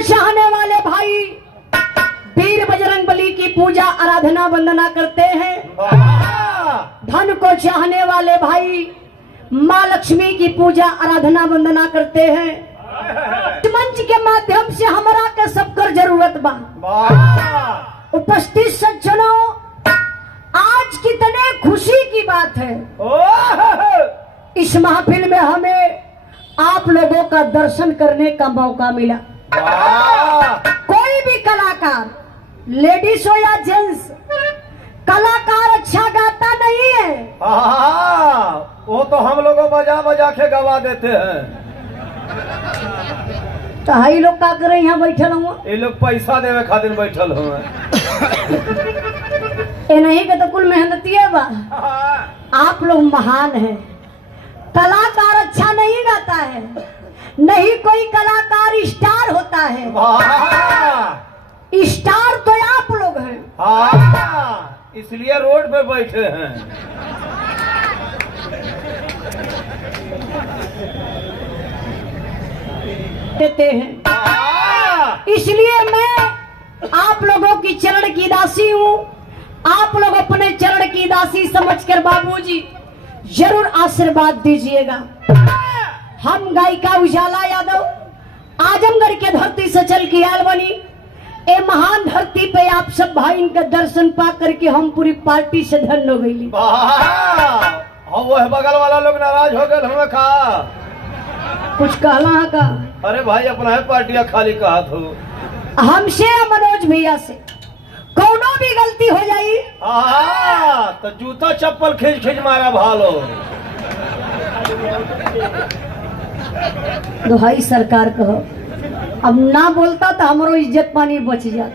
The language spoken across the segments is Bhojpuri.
को चाहने वाले भाई वीर बजरंगबली की पूजा आराधना वंदना करते हैं। धन को चाहने वाले भाई माँ लक्ष्मी की पूजा आराधना वंदना करते हैं। मंच के माध्यम से हमारा के सबकर जरूरत बा। उपस्थित सज्जनों, आज कितने खुशी की बात है, इस महफिल में हमें आप लोगों का दर्शन करने का मौका मिला। कोई भी कलाकार, लेडीज हो या जेंट्स, कलाकार अच्छा गाता नहीं है। वो तो हम लोगों बजा बजा के गवा देते हैं। तो हाई लोग का करे यहाँ बैठल हुआ, ये लोग पैसा देवे खातिर बैठल हुए। नहीं के तो कुल मेहनती है बा। आप लोग महान हैं। कलाकार अच्छा नहीं गाता है, नहीं कोई कलाकार स्टार होता है। स्टार तो आप लोग हैं। इसलिए रोड पे बैठे हैं। देते हैं, इसलिए मैं आप लोगों की चरण की दासी हूँ। आप लोग अपने चरण की दासी समझकर बाबूजी जरूर आशीर्वाद दीजिएगा। हम गायिका उजाला यादव आजमगढ़ के धरती से चल के आल बनी। ए महान धरती पे आप सब भाई इनका दर्शन पा करके हम पूरी पार्टी से धन्य हो गई। वह बगल वाला लोग नाराज हो गए हमें कहा कुछ कहना का। अरे भाई अपना है पार्टियां खाली कहा तो हमसे या मनोज भैया से कोनो भी गलती हो जाई तो जूता चप्पल खींच खींच मारा भालो। दुहाई सरकार कहो, अब ना बोलता तो हमारो इज्जत पानी बच जाए।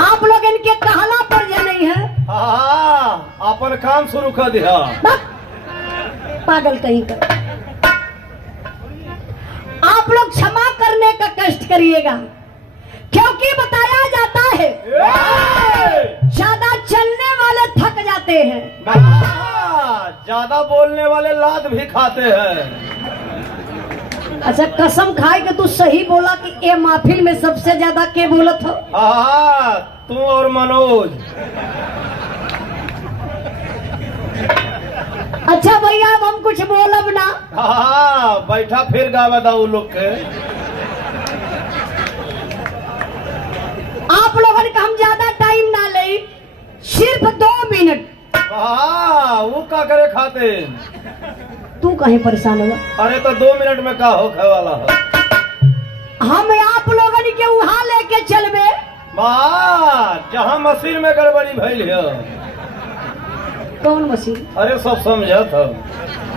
आप लोग इनके कहला पर जा नहीं है। अपन काम शुरू कर दिया। पागल कहीं कर। आप लोग क्षमा करने का कष्ट करिएगा, क्योंकि बताया जाता है ज्यादा चलने वाले थक जाते हैं, ज्यादा बोलने वाले लात भी खाते हैं। अच्छा कसम खाए कि तू सही बोला कि ये महफिल में सबसे ज्यादा के बोलत हो। तू और मनोज। अच्छा भैया अब हम कुछ बोलब ना। बैठा फिर गावा दाऊ लोग के। आप लोगों का हम ज्यादा टाइम ना ले, सिर्फ 2 मिनट। वो का करे खाते। तू कहीं परेशान होगा। अरे तो 2 मिनट में का हो खाए वाला है। हम आप लोगों के वहां लेके चलबे जहाँ मशीन में गड़बड़ी भइल है। कौन मशीन? अरे सब समझा था।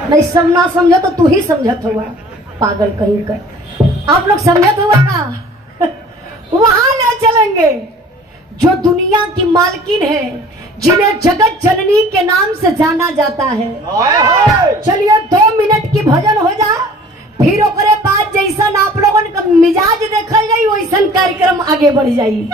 नहीं सब ना समझा तो तू ही समझत हुआ, पागल कहीं कर। आप लोग समझत हुआ का वहां ले चलेंगे जो दुनिया की मालकिन है, जिन्हें जगत जननी के नाम से जाना जाता है। चलिए 2 मिनट की भजन हो जा, फिर ओकरे बाद जैसा आप लोगों का मिजाज देखल जाई वैसा कार्यक्रम आगे बढ़ जाई।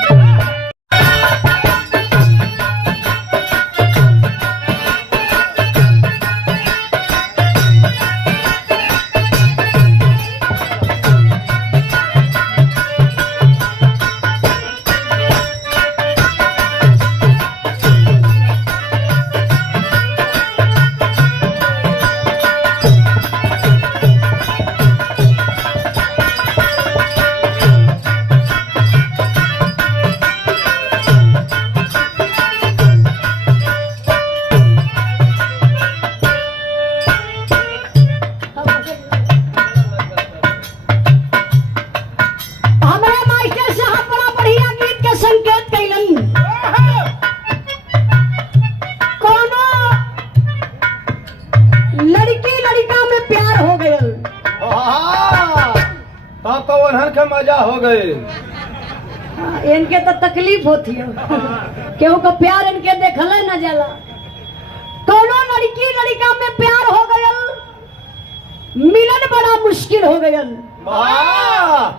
के मजा हो गए। इनके तो तकलीफ होती है, क्यों का प्यार इनके देखल न जाला। कोनो लड़की लड़का में प्यार हो गया, मिलन बड़ा मुश्किल हो गया।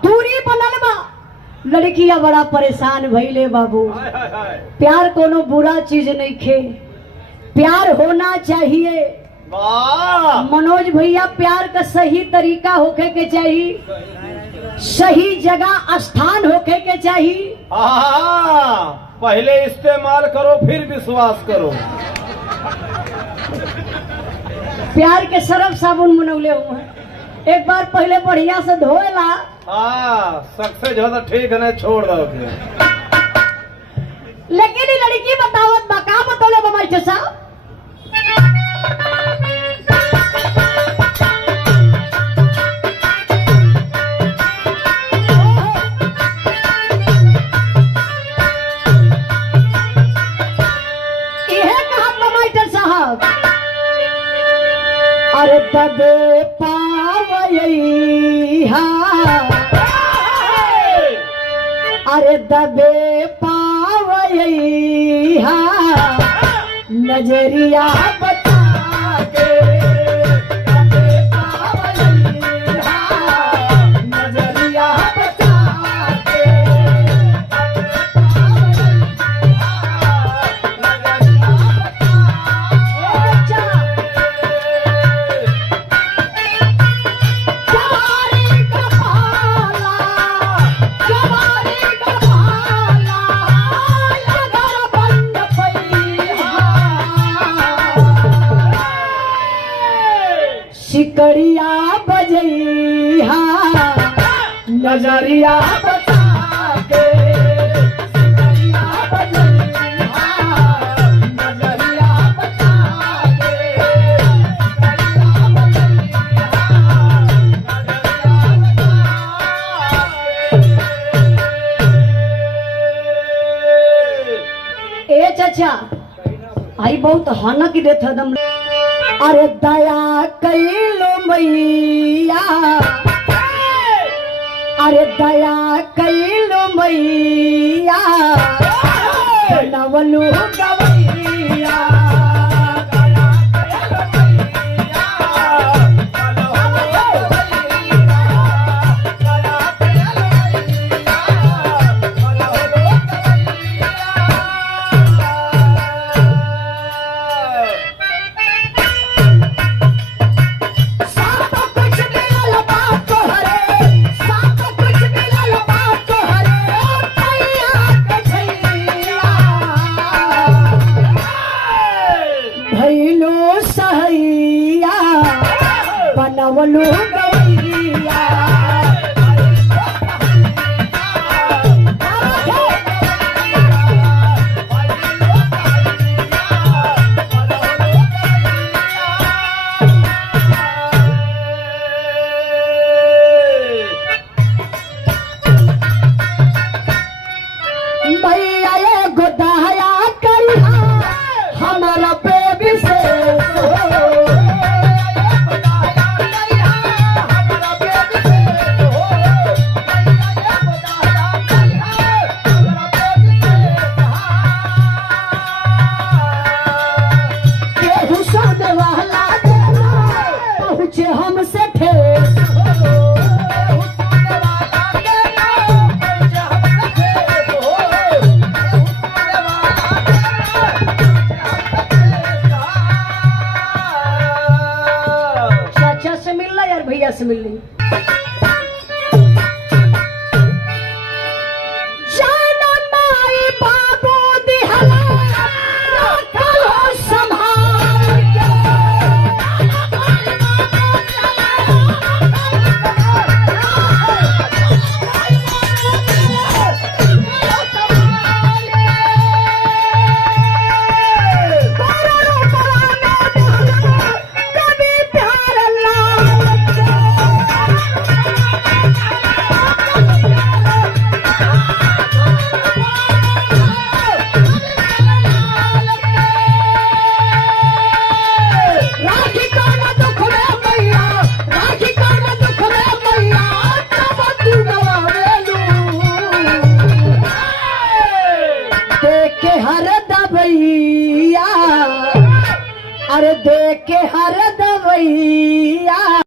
दूरी बनल बा, लड़कियां बड़ा परेशान भइले बाबू। प्यार कोनो बुरा चीज नहीं खे, प्यार होना चाहिए। मनोज भैया प्यार का सही तरीका होके के चाहिए। सही जगह स्थान होके के चाहिए। हाँ, पहले इस्तेमाल करो फिर विश्वास करो। प्यार के सरफ साबुन मनौले हुए हैं। एक बार पहले बढ़िया से धोएला। हाँ, सक्सेस हो तो ठीक है, नहीं छोड़ दो फिर। लेकिन ये लड़की बतावत बका बतौले बमाइटे साहब। यह कहा बमाइटे साहब, अरे दबे पावई हा, अरे दबे पावई हा, नजरिया बता के दबे पावई हा, नजरिया बता के सिकड़िया बजैहा, नजरिया बता के सिकड़िया बजैहा, नजरिया बता के सिकड़िया बजैहा। ए चाचा आई बहुत हनक देत हदम। अरे दया कैलो मैया, अरे दया कैलो मैया, नवलू गवैया, बनवलू गवैया। मैया ये गोदाया करिहा हमारा बेबी से हमसे ठेस चाचा से मिलना यार भैया से मिलनी। अरे देख के हर दवैया।